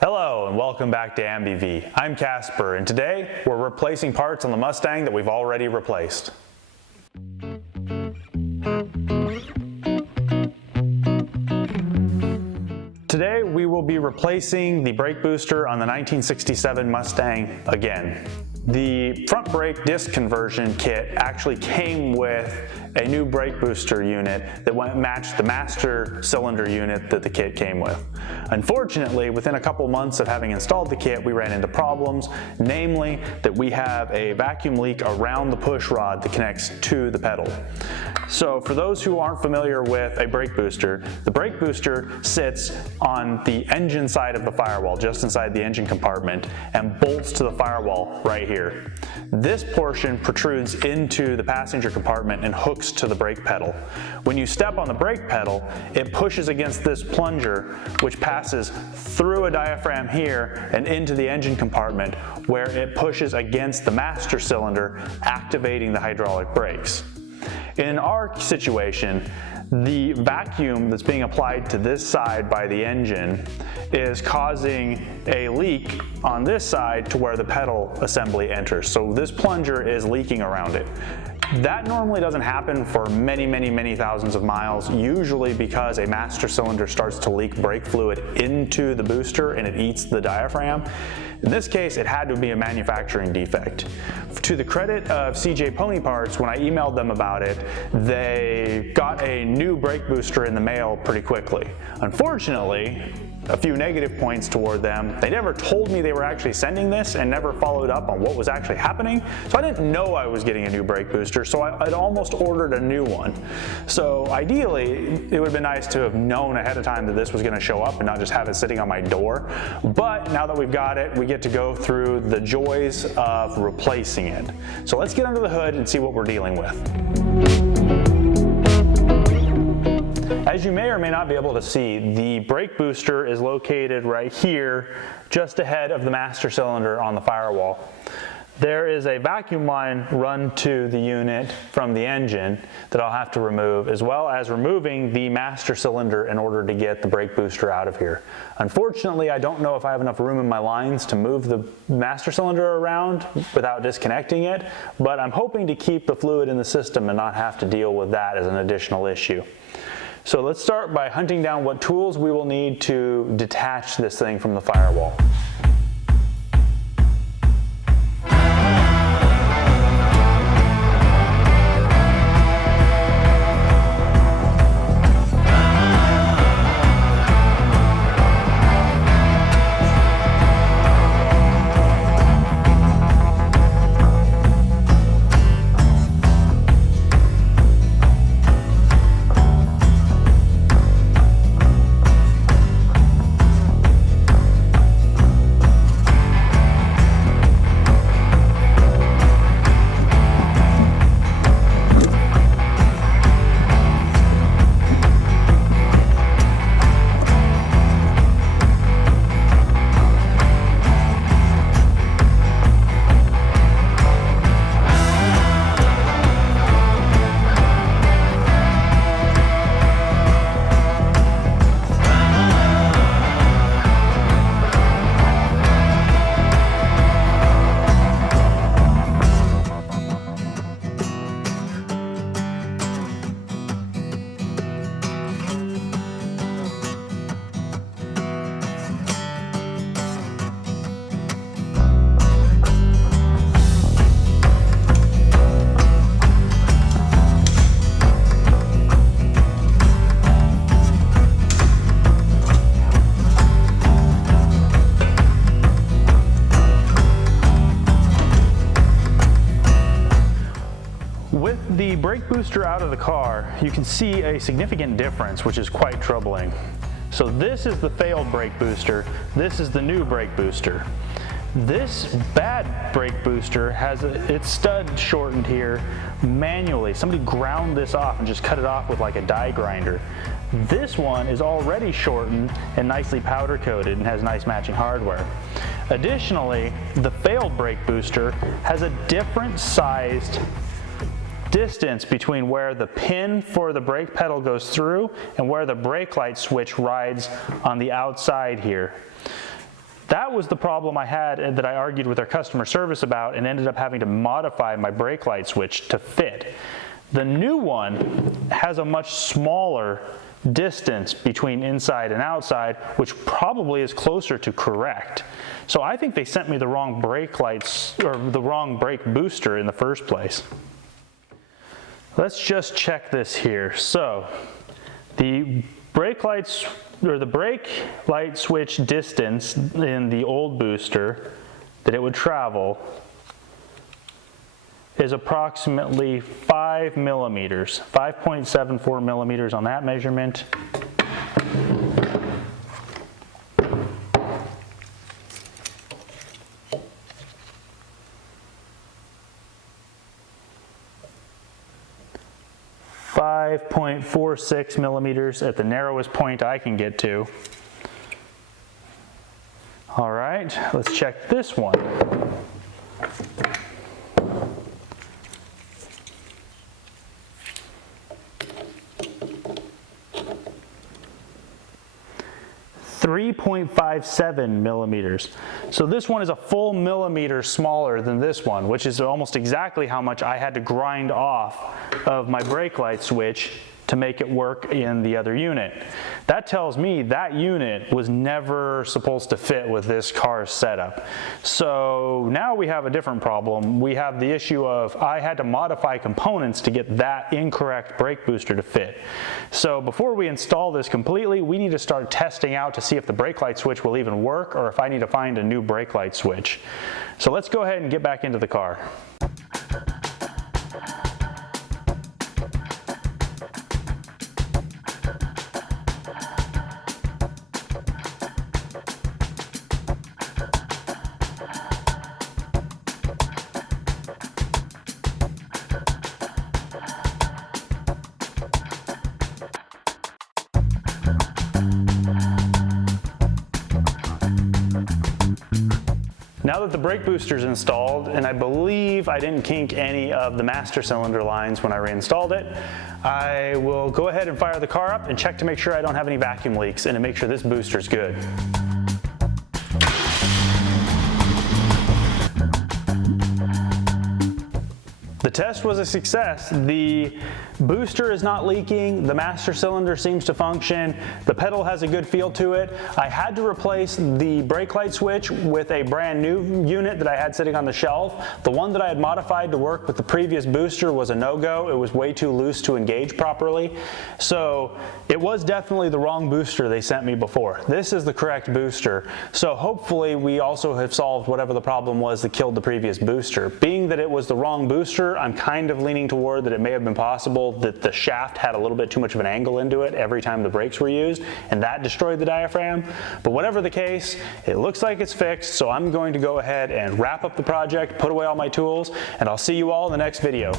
Hello and welcome back to AmbiV. I'm Casper and today we're replacing parts on the Mustang that we've already replaced. Today we will be replacing the brake booster on the 1967 Mustang again. The front brake disc conversion kit actually came with a new brake booster unit that matched the master cylinder unit that the kit came with. Unfortunately, within a couple months of having installed the kit, we ran into problems, namely that we have a vacuum leak around the push rod that connects to the pedal. So for those who aren't familiar with a brake booster, the brake booster sits on the engine side of the firewall, just inside the engine compartment, and bolts to the firewall right here. This portion protrudes into the passenger compartment and hooks to the brake pedal. When you step on the brake pedal, it pushes against this plunger, which passes through a diaphragm here and into the engine compartment, where it pushes against the master cylinder, activating the hydraulic brakes. In our situation, the vacuum that's being applied to this side by the engine is causing a leak on this side to where the pedal assembly enters. So this plunger is leaking around it. That normally doesn't happen for many thousands of miles, usually because a master cylinder starts to leak brake fluid into the booster and it eats the diaphragm. In this case, it had to be a manufacturing defect. To the credit of CJ Pony Parts, when I emailed them about it, they got a new brake booster in the mail pretty quickly. Unfortunately, a few negative points toward them. They never told me they were actually sending this and never followed up on what was actually happening. So I didn't know I was getting a new brake booster, so I'd almost ordered a new one. So ideally, it would have been nice to have known ahead of time that this was going to show up and not just have it sitting on my door. But now that we've got it, we get to go through the joys of replacing it. So let's get under the hood and see what we're dealing with. As you may or may not be able to see, the brake booster is located right here, just ahead of the master cylinder on the firewall. There is a vacuum line run to the unit from the engine that I'll have to remove, as well as removing the master cylinder in order to get the brake booster out of here. Unfortunately, I don't know if I have enough room in my lines to move the master cylinder around without disconnecting it, but I'm hoping to keep the fluid in the system and not have to deal with that as an additional issue. So let's start by hunting down what tools we will need to detach this thing from the firewall. With the brake booster out of the car, you can see a significant difference, which is quite troubling. So this is the failed brake booster, this is the new brake booster. This bad brake booster has its stud shortened here manually. Somebody ground this off and just cut it off with like a die grinder. This one is already shortened and nicely powder coated and has nice matching hardware. Additionally, the failed brake booster has a different sized distance between where the pin for the brake pedal goes through and where the brake light switch rides on the outside here. That was the problem I had and that I argued with our customer service about and ended up having to modify my brake light switch to fit. The new one has a much smaller distance between inside and outside, which probably is closer to correct. So I think they sent me the wrong brake lights, or the wrong brake booster in the first place. Let's just check this here. So the brake lights, or the brake light switch distance in the old booster that it would travel is approximately 5 millimeters, 5.74 millimeters on that measurement. .46 millimeters at the narrowest point I can get to. All right, let's check this one. .57 millimeters. So this one is a full millimeter smaller than this one, which is almost exactly how much I had to grind off of my brake light switch to make it work in the other unit. That tells me that unit was never supposed to fit with this car's setup. So now we have a different problem. We have the issue of I had to modify components to get that incorrect brake booster to fit. So before we install this completely, we need to start testing out to see if the brake light switch will even work or if I need to find a new brake light switch. So let's go ahead and get back into the car. Now that the brake booster is installed, and I believe I didn't kink any of the master cylinder lines when I reinstalled it, I will go ahead and fire the car up and check to make sure I don't have any vacuum leaks and to make sure this booster is good. The test was a success. The booster is not leaking, the master cylinder seems to function, the pedal has a good feel to it. I had to replace the brake light switch with a brand new unit that I had sitting on the shelf. The one that I had modified to work with the previous booster was a no-go. It was way too loose to engage properly. So it was definitely the wrong booster they sent me before. This is the correct booster. So hopefully we also have solved whatever the problem was that killed the previous booster. Being that it was the wrong booster, I'm kind of leaning toward that it may have been possible that the shaft had a little bit too much of an angle into it every time the brakes were used, and that destroyed the diaphragm. But whatever the case, it looks like it's fixed, so I'm going to go ahead and wrap up the project, put away all my tools, and I'll see you all in the next video.